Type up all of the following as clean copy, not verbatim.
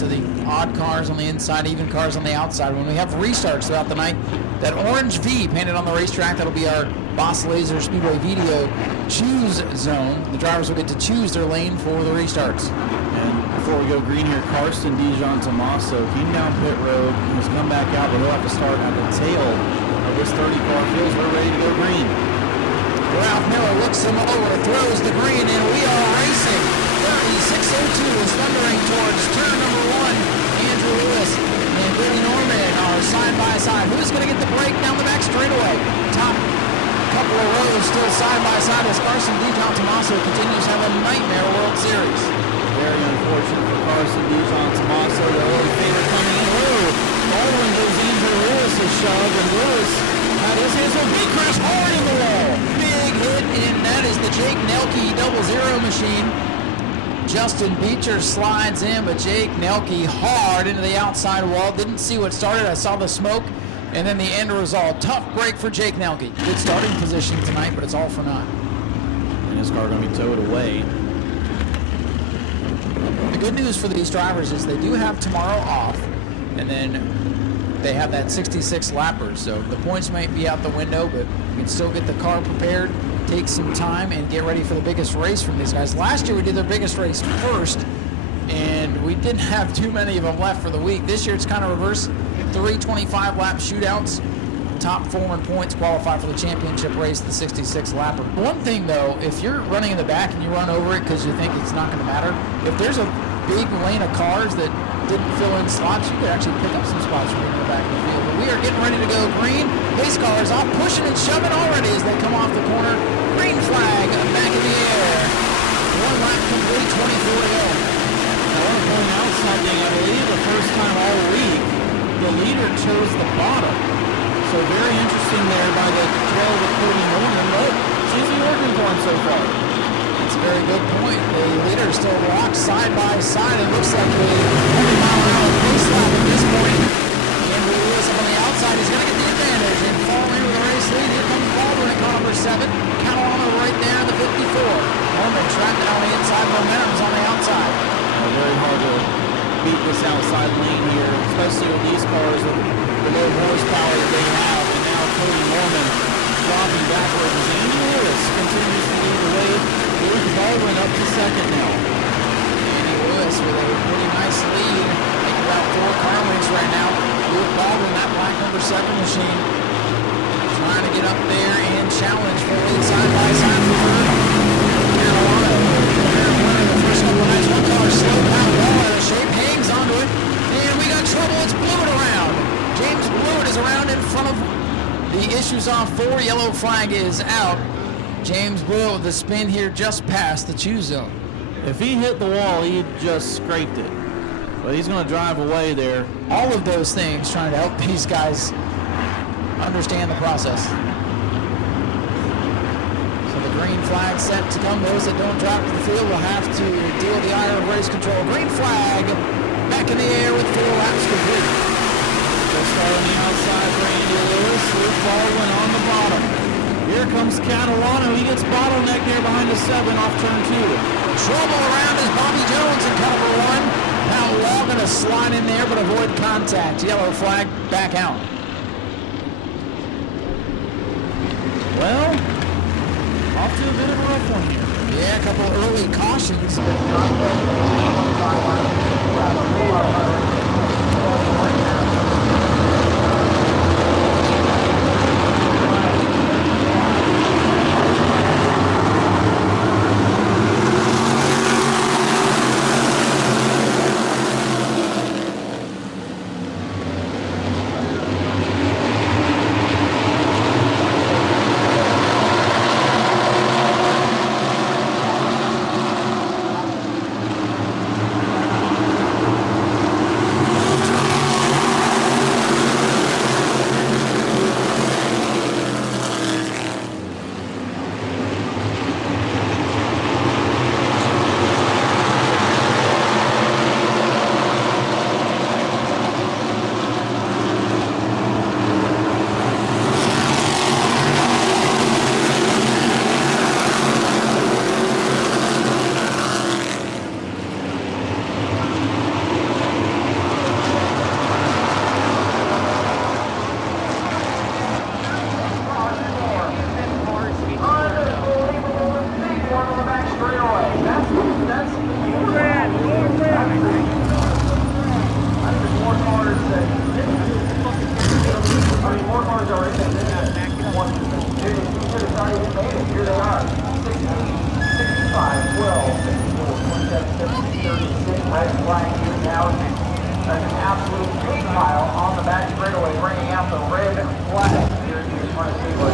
So the odd cars on the inside, even cars on the outside. When we have restarts throughout the night, that orange V painted on the racetrack, that'll be our Boss Laser Speedway Video choose zone. The drivers will get to choose their lane for the restarts. And before we go green here, Carson Dijon Tomaso came down pit road. He's come back out, but he'll have to start at the tail of this 30 car. Feels we're ready to go green. Ralph Miller looks him over, throws the green, and we are racing. 36.02 is thundering towards turn number 1. Andrew Lewis and Billy Norman are side by side. Who's going to get the break down the back straightaway? Top couple of rows still side by side as Carson Dijon Tomaso continues to have a nightmare World Series. Very unfortunate for Carson Dijon Tomaso. The early fader coming in. Oh, Baldwin goes in for Lewis's shove, and Lewis had his hands on big crash hard in the wall. Big hit, and that is the Jake Nelke 00 machine. Justin Beecher slides in, but Jake Nelke hard into the outside wall. Didn't see what started. I saw the smoke, and then the end result. Tough break for Jake Nelke. Good starting position tonight, but it's all for naught. And his car going to be towed away. The good news for these drivers is they do have tomorrow off, and then they have that 66 lapper. So the points might be out the window, but you can still get the car prepared, take some time, and get ready for the biggest race from these guys. Last year we did their biggest race first, and we didn't have too many of them left for the week. This year it's kind of reverse. 3 25-lap shootouts. Top 4 in points qualify for the championship race, the 66 lapper. One thing though, if you're running in the back and you run over it because you think it's not going to matter, if there's a big lane of cars that didn't fill in slots, you could actually pick up some spots from in the back of the field. But we are getting ready to go green. Pace cars off, pushing and shoving already as they come off the corner. Green flag back in the air. 1 lap complete, 24 to go. I want to point out something. I believe the first time all week, the leader chose the bottom. So very interesting there by the trail of Cody Norman, but she's been working for him so far. That's a very good point. The leaders still locked side by side. It looks like a 100-mile-an-hour pace lap at this point. Andrew Lewis up on the outside. He's going to get the advantage and fall in with the race lead. Here comes Baldwin at car number 7. Catalano right there in the 54. Norman trapped it on the inside. Momentum's on the outside. Very hard to beat this outside lane here, especially with these cars with the low horsepower that they have. And now Cody Norman dropping backwards as Andy Lewis continues to lead the way. Luke Baldwin up to second now. Andy Lewis with a pretty nice lead. I think about 4 car lengths right now. Luke Baldwin, that black number 7 machine, trying to get up there and challenge for lead side by side for third. Carolina, winner the first couple of nights. One car slowed down, ball out of shape, hangs onto it, and we got trouble. It's Blewett around. James Blewett is around in front of the issues off 4. Yellow flag is out. James Blewett with the spin here just past the choose zone. If he hit the wall, he just scraped it. But he's going to drive away there. All of those things trying to help these guys understand the process. So the green flag set to come. Those that don't drop to the field will have to deal with the ire of race control. Green flag back in the air with 4 laps complete. Just start on the outside for Andy Lewis. Luke Baldwin on the bottom. Here comes Catalano. He gets bottlenecked there behind the 7 off turn 2. Trouble around is Bobby Jones in car number 1. Now Law going to slide in there but avoid contact. Yellow flag back out. Well, off to a bit of a rough one here. Yeah, a couple early cautions. There's an absolute pig pile on the back straightaway, bringing out the red flag here at the Smyrna Speedway.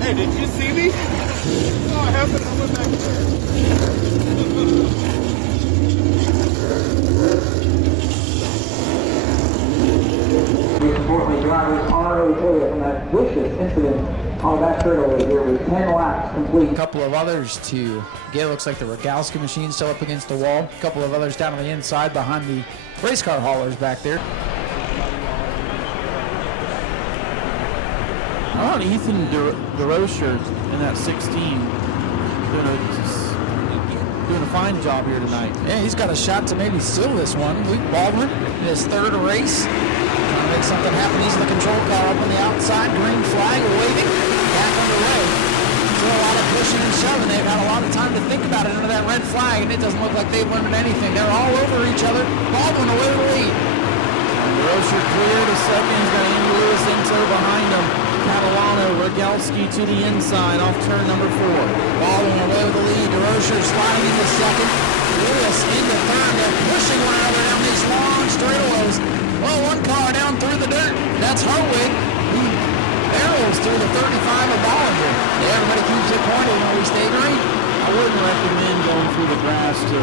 Hey, did you see me? Oh, I happened to went back there. Importantly, drivers are okay from that vicious incident on the back straightaway here with 10 laps complete. A couple of others to get. Looks like the Rogalski machine still up against the wall. A couple of others down on the inside behind the race car haulers back there. How about Ethan DeRocher in that 16 doing a fine job here tonight. Yeah, he's got a shot to maybe steal this one. Luke Baldwin in his third race. Trying to make something happen. He's in the control car up on the outside. Green flag waving. Back underway. Still a lot of pushing and shoving. They've had a lot of time to think about it under that red flag, and it doesn't look like they've learned anything. They're all over each other. Baldwin away to the lead. DeRocher clear to second. He's got Andy Lewis in tow behind him. Catalano, Rogalski to the inside off turn number 4. Baldwin away with the lead. DeRocher sliding into second. Lewis into third. They're pushing one another down these long straightaways. Well, one car down through the dirt. That's Hartwig. He barrels through the 35 of Bollinger. Yeah, everybody keeps it pointed when we stay green. I wouldn't recommend going through the grass to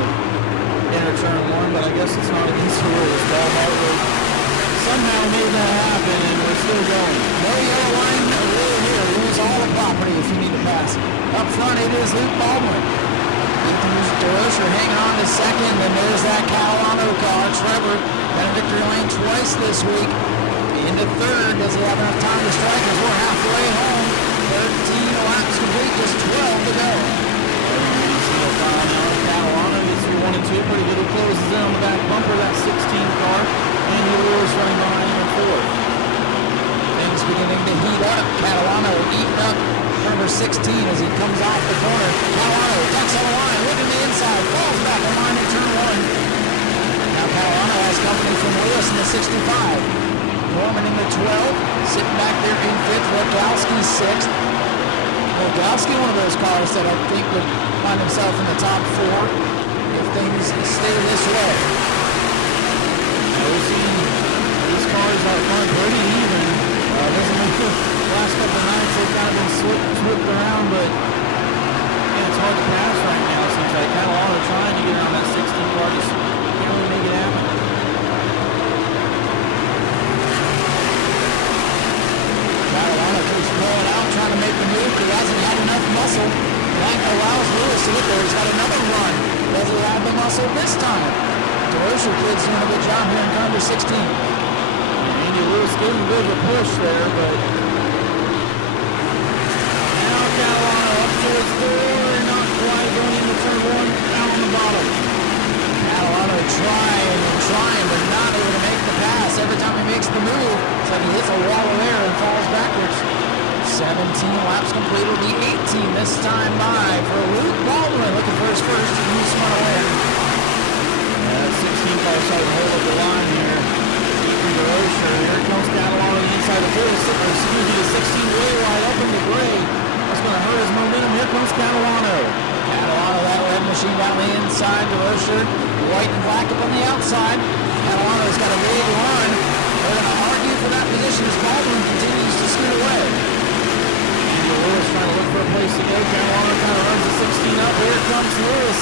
enter turn 1, but I guess it's not against the rules. Ball Hartwig somehow made that happen, and we're still going. No yellow line, no rule here. Lose all the property if you need to pass. Up front, it is Luke Baldwin. DeRocher hanging on to second, and there's that Catalano car. Trevor got a victory lane twice this week. Into third. Does he have enough time to strike as we're halfway home? 13 laps complete, just 12 to go. Catalano gets through 1 and 2. Pretty good. He closes in on the back bumper, that 16 car. Andy Lewis running behind him in 4th. Things beginning to heat up. Catalano eating up number 16 as he comes off the corner. Catalano ducks on the line, looking to the inside, falls back on line in turn 1. Now Catalano has company from Lewis in the 65. Norman in the 12, sitting back there in 5th. Rogalski 6th. Rogalski, one of those cars that I think would find himself in the top 4 if things stay this way. We've seen these cars out front pretty even. The last couple of nights they've kind of been slipped around, but it's hard to pass right now. Seems like Catalano trying to get around that 16 car, just can't really make it happen. Catalano keeps pulling out, trying to make the move, but he hasn't had enough muscle. That allows Lewis to get there. He's got another run. Does he have the muscle this time? DeRocher kid's doing a good job here in car number 16. Andy Lewis getting a bit of a push there, but now Catalano up towards 4, not quite going into turn 1, out on the bottom. Catalano trying, but not able to make the pass. Every time he makes the move, it's like he hits a wall of air and falls backwards. 17 laps complete. It'll be 18 this time by for Luke Baldwin, looking for his first new Smyrna win. 16 car starting to hold up the line here. Ethan DeRocher. Here comes Catalano on the inside of the 16 way wide up in the gray. That's going to hurt his momentum. Here comes Catalano. Catalano, that red machine down the inside. DeRocher, white and black up on the outside. Catalano's got a big run. They're going to argue for that position as Baldwin continues to scoot away. Andy Lewis trying to look for a place to go. Catalano kind of runs the 16 up. Here comes Lewis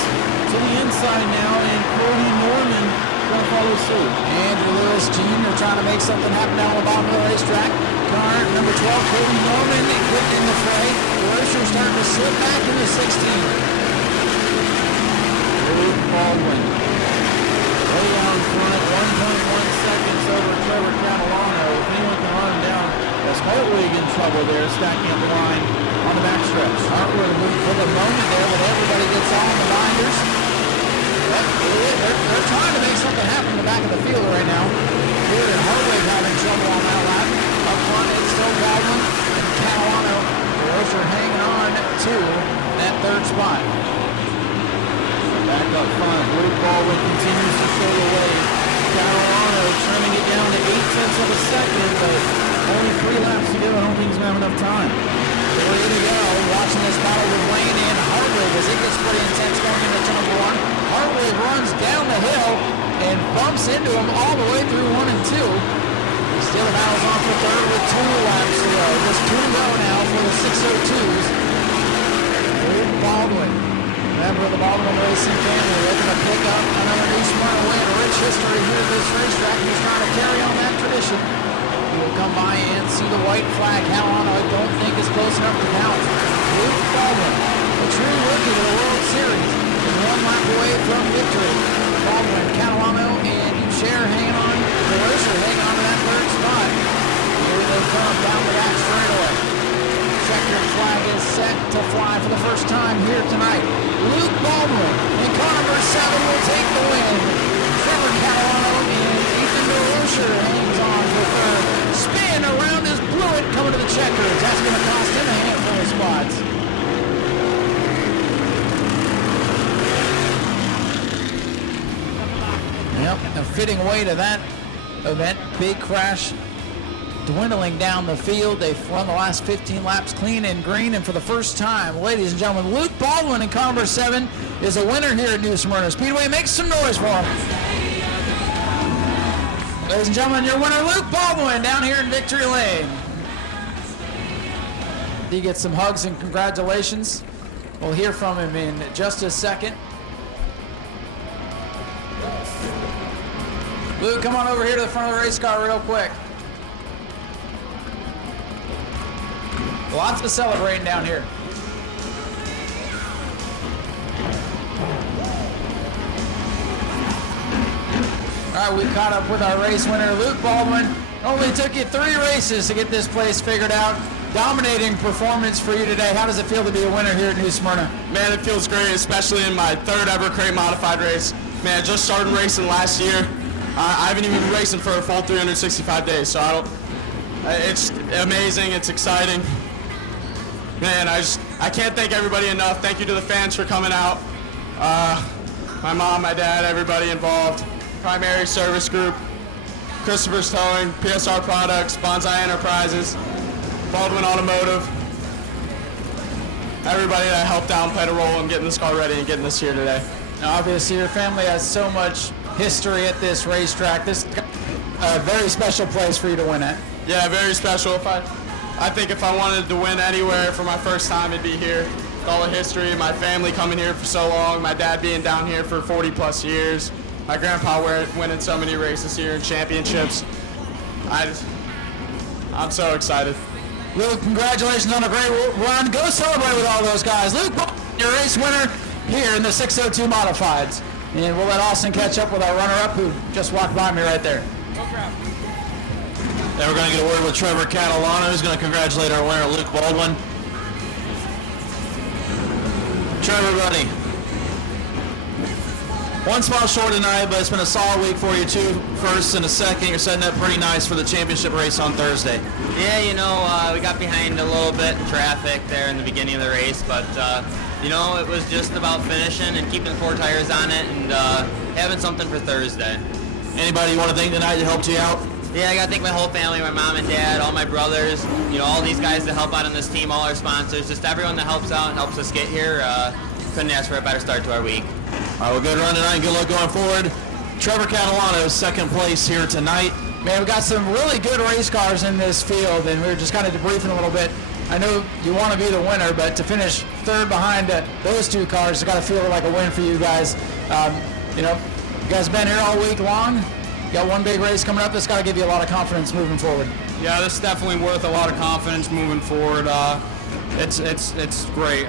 to the inside now, and Cody Norman going to follow suit. Andrew Lewis Jr. trying to make something happen down the bottom of the racetrack. Car number 12, Cody Norman, equipped in the fray. DeRocher starting to slip back into 16. Luke Baldwin way down front, 1.1 seconds over Trevor Catalano. If anyone can run him down, that's Hartwig in trouble there, stacking up the line on the backstretch. Hartwig for the moment there, but everybody gets on the binders. They're trying to make something happen in the back of the field right now. Here, Hartwig having trouble on that lap. Up front, it's still Baldwin and Catalano. DeRocher hanging on to that third spot. Back up front, Luke Baldwin continues 3 laps to go. I don't think he's going to have enough time. Ready to go. Watching this battle with Lane and Hartwig as it gets pretty intense going into turn number 1. Hartwig runs down the hill and bumps into him all the way through 1 and 2. He still battles on for third with 2 laps to go. Just 2 to go now for the 602s. Luke Baldwin, member of the Baldwin Racing family, looking to pick up another New Smyrna win. A rich history here at this racetrack. He's trying to carry on that tradition. We'll come by and see the white flag. Catalano, I don't think is close enough to count. Luke Baldwin, a true rookie to the World Series, is 1 lap away from victory. Baldwin, Catalano, and Couture hanging on. DeRocher hanging on to that 3rd spot. Here they come down the back straightaway. Checkered flag is set to fly for the first time here tonight. Luke Baldwin and car number 7 will take the win. Trevor Catalano and Ethan DeRocher hangs on for third. Spin around his Blewett coming to the checkers. That's going to cost him a handful of spots. Yep, a fitting way to that event. Big crash dwindling down the field. They've run the last 15 laps clean and green, and for the first time, ladies and gentlemen, Luke Baldwin in car number 7 is a winner here at New Smyrna Speedway. Make some noise for him. Ladies and gentlemen, your winner, Luke Baldwin, down here in Victory Lane. He gets some hugs and congratulations. We'll hear from him in just a second. Luke, come on over here to the front of the race car real quick. Lots of celebrating down here. All right, we caught up with our race winner, Luke Baldwin. Only took you 3 races to get this place figured out. Dominating performance for you today. How does it feel to be a winner here at New Smyrna? Man, it feels great, especially in my 3rd ever crate modified race. Man, just started racing last year. I haven't even been racing for a full 365 days, so it's amazing, it's exciting. Man, I can't thank everybody enough. Thank you to the fans for coming out. My mom, my dad, everybody involved. Primary Service Group, Christopher's Towing, PSR Products, Bonsai Enterprises, Baldwin Automotive. Everybody that helped out and played a role in getting this car ready and getting this here today. Now, obviously, your family has so much history at this racetrack. This is a very special place for you to win at. Yeah, very special. I think if I wanted to win anywhere for my first time, it'd be here. With all the history, my family coming here for so long, my dad being down here for 40 plus years, my grandpa winning so many races here and championships. I'm so excited. Luke, congratulations on a great run. Go celebrate with all those guys. Luke, your race winner here in the 602 Modifieds. And we'll let Austin catch up with our runner-up who just walked by me right there. Then we're going to get a word with Trevor Catalano, who's going to congratulate our winner, Luke Baldwin. Trevor, buddy. 1 spot short tonight, but it's been a solid week for you. 2 firsts and a second. You're setting up pretty nice for the championship race on Thursday. Yeah, we got behind a little bit in traffic there in the beginning of the race, but it was just about finishing and keeping the 4 tires on it and having something for Thursday. Anybody you want to thank tonight that helped you out? Yeah, I got to thank my whole family, my mom and dad, all my brothers, all these guys that help out on this team, all our sponsors, just everyone that helps out and helps us get here. Couldn't ask for a better start to our week. All right, well, good run tonight. Good luck going forward. Trevor Catalano, 2nd place here tonight. Man, we got some really good race cars in this field, and we were just kind of debriefing a little bit. I know you want to be the winner, but to finish 3rd behind those 2 cars, it's got to feel like a win for you guys. You guys have been here all week long. You got one big race coming up that's got to give you a lot of confidence moving forward. Yeah, this is definitely worth a lot of confidence moving forward. It's great.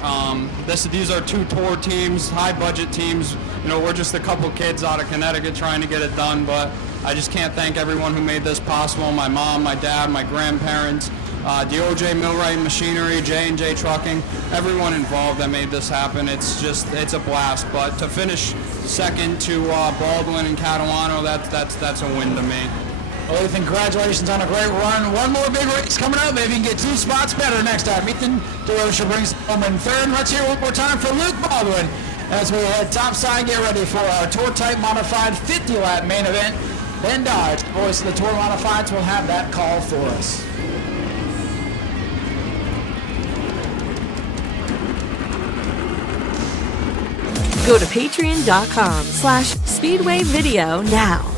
These are 2 tour teams, high budget teams. We're just a couple kids out of Connecticut trying to get it done, but I just can't thank everyone who made this possible. My mom, my dad, my grandparents, DOJ Millwright Machinery, J&J Trucking, everyone involved that made this happen. It's a blast. But to finish 2nd to Baldwin and Catalano, that's a win to me. Well, Ethan, congratulations on a great run. One more big race coming up. Maybe you can get 2 spots better next time. Ethan DeRocher brings home in 3rd. Let's hear one more time for Luke Baldwin as we head topside, get ready for our Tour Type Modified 50-lap main event. Ben Dodge, voice of the Tour Modifieds, will have that call for us. Go to patreon.com/Speedway Video now.